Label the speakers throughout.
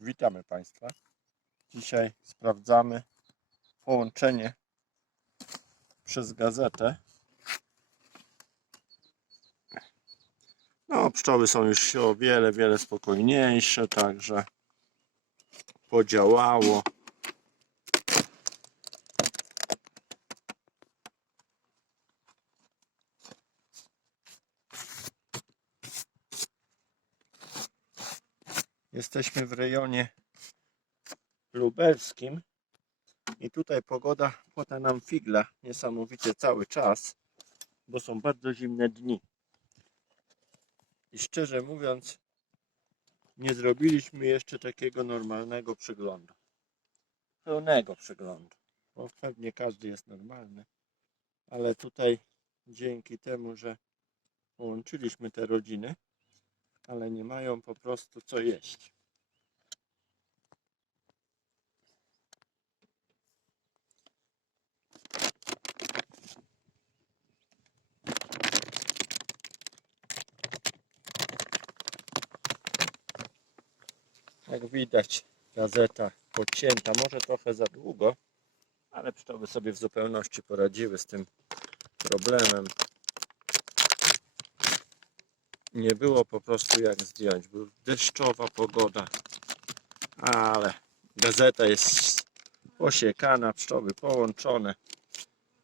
Speaker 1: Witamy Państwa. Dzisiaj sprawdzamy połączenie przez gazetę. No, pszczoły są już o wiele, wiele spokojniejsze, także podziałało. Jesteśmy w rejonie lubelskim i tutaj pogoda płata nam figla niesamowicie cały czas, bo są bardzo zimne dni. I szczerze mówiąc, nie zrobiliśmy jeszcze takiego normalnego przeglądu. Pełnego przeglądu, bo pewnie każdy jest normalny, ale tutaj dzięki temu, że połączyliśmy te rodziny, ale nie mają po prostu co jeść. Jak widać, gazeta podcięta, może trochę za długo, ale pszczoły sobie w zupełności poradziły z tym problemem. Nie było po prostu jak zdjąć. Była deszczowa pogoda, ale gazeta jest posiekana, pszczoły połączone,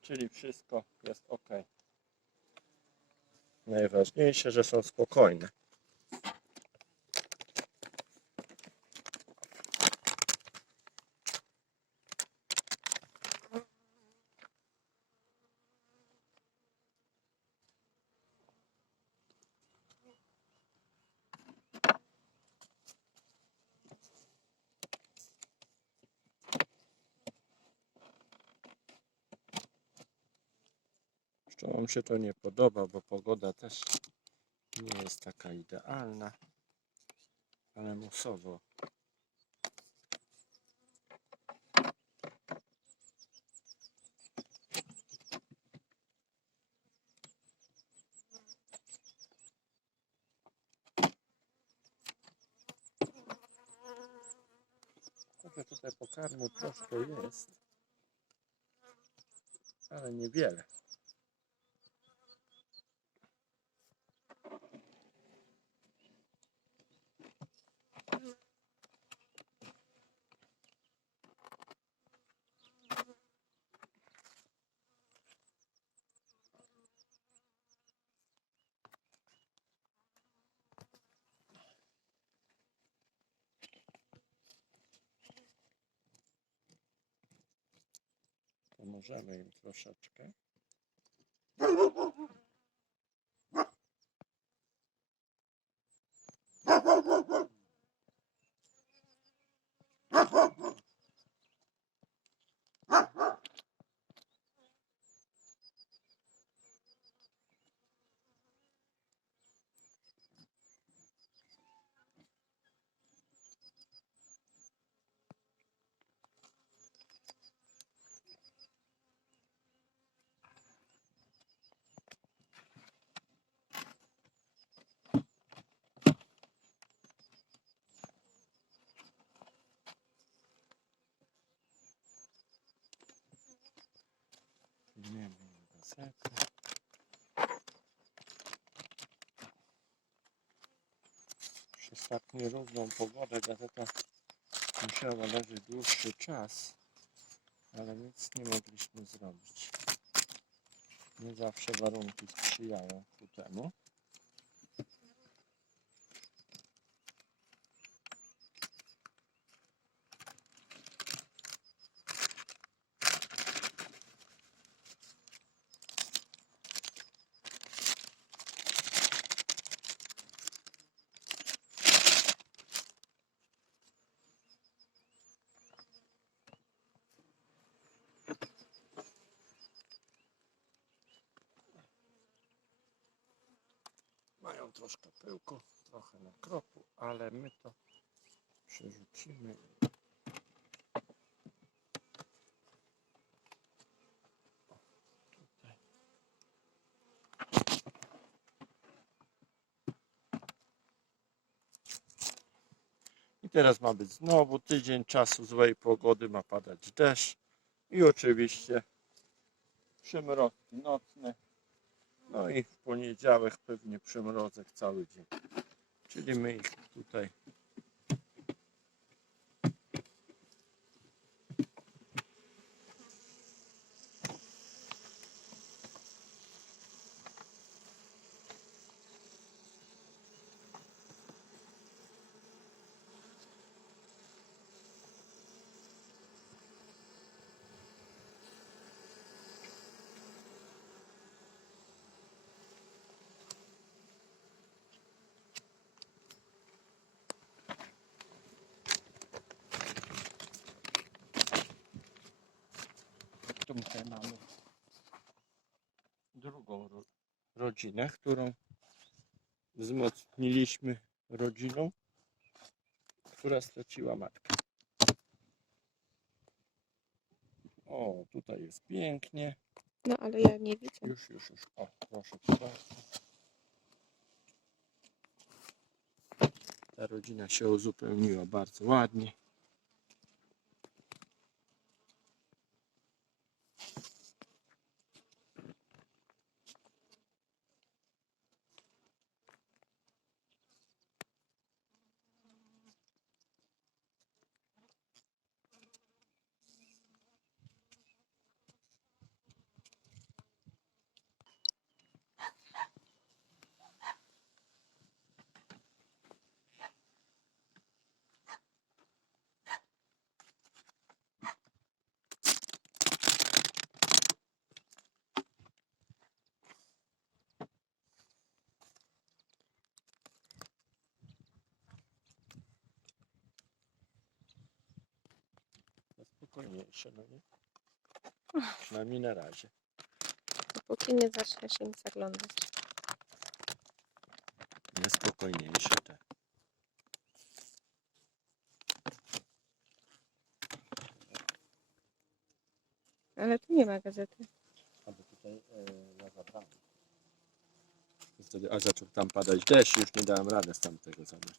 Speaker 1: czyli wszystko jest ok. Najważniejsze, że są spokojne. Pszczołom się to nie podoba, bo pogoda też nie jest taka idealna, ale musowo. Tutaj pokarmu troszkę jest, ale niewiele. Pomożemy im troszeczkę. Im gazetę. Przez tak nierówną pogodę gazeta musiała leżeć dłuższy czas, ale nic nie mogliśmy zrobić. Nie zawsze warunki sprzyjają ku temu. Mają troszkę pyłku, trochę na kropu, ale my to przerzucimy. Tutaj. teraz ma być znowu tydzień czasu złej pogody, ma padać deszcz i oczywiście przymrozki nocne. No i w poniedziałek pewnie przymrozek cały dzień. Czyli my ich tutaj drugą ro rodzinę, którą wzmocniliśmy rodziną, która straciła matkę. O, tutaj jest pięknie.
Speaker 2: No ale ja nie widzę.
Speaker 1: Już, już, już. O, proszę. Ta rodzina się uzupełniła bardzo ładnie. To spokojniejsze, no nie? Przynajmniej na razie.
Speaker 2: Dopóki nie zacznie się im zaglądać.
Speaker 1: Niespokojniejsze te.
Speaker 2: Ale tu nie ma gazety.
Speaker 1: Albo tutaj e, ja zabrałem. Wtedy, a zaczął tam padać deszcz, już nie dałem rady z tamtego zabrać.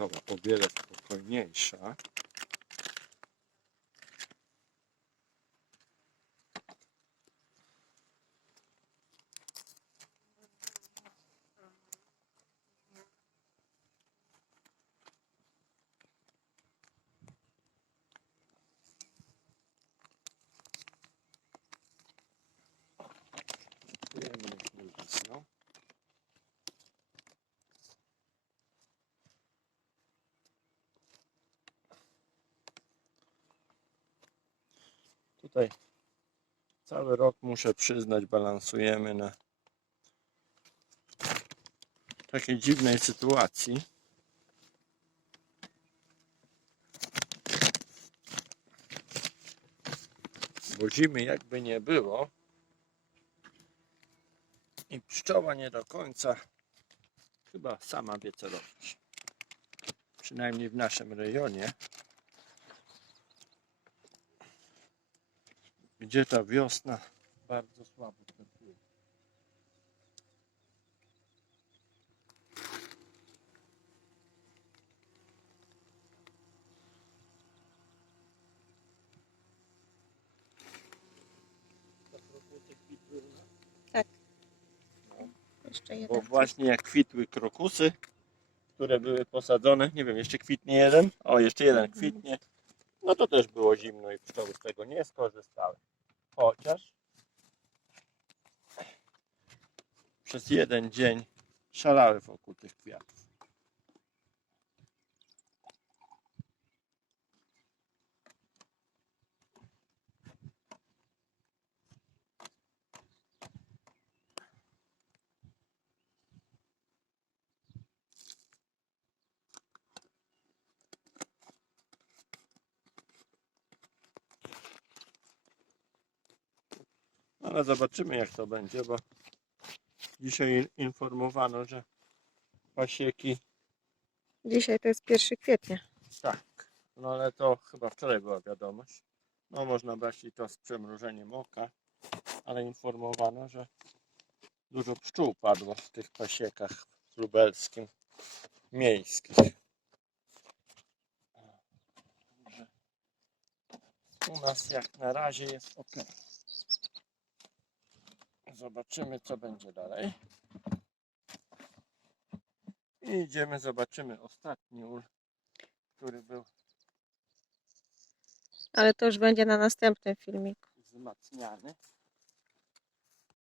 Speaker 1: Pszczoła o wiele spokojniejsza. Wiemy, jak nie wisną. Tutaj cały rok muszę przyznać, balansujemy na takiej dziwnej sytuacji. Bo zimy jakby nie było i pszczoła nie do końca chyba sama wie co robić. Przynajmniej w naszym rejonie. Gdzie ta wiosna bardzo słabo startuje.
Speaker 2: Jeszcze
Speaker 1: Bo właśnie jak kwitły krokusy, które były posadzone, nie wiem, jeszcze kwitnie jeden, o jeszcze jeden
Speaker 2: Mhm.
Speaker 1: kwitnie, no to też było zimno i pszczoły z tego nie skorzystały. Chociaż przez jeden dzień szalały wokół tych kwiatów. Ale zobaczymy jak to będzie, bo dzisiaj informowano, że pasieki
Speaker 2: Dzisiaj to jest 1 kwietnia.
Speaker 1: tak. No ale to chyba wczoraj była wiadomość. No można brać i to z przemrużeniem oka, ale informowano, że dużo pszczół padło w tych pasiekach lubelskim miejskich. U nas jak na razie jest ok. Zobaczymy co będzie dalej. I idziemy, zobaczymy ostatni ul, który był
Speaker 2: Ale to już będzie na następnym filmiku.
Speaker 1: wzmacniany.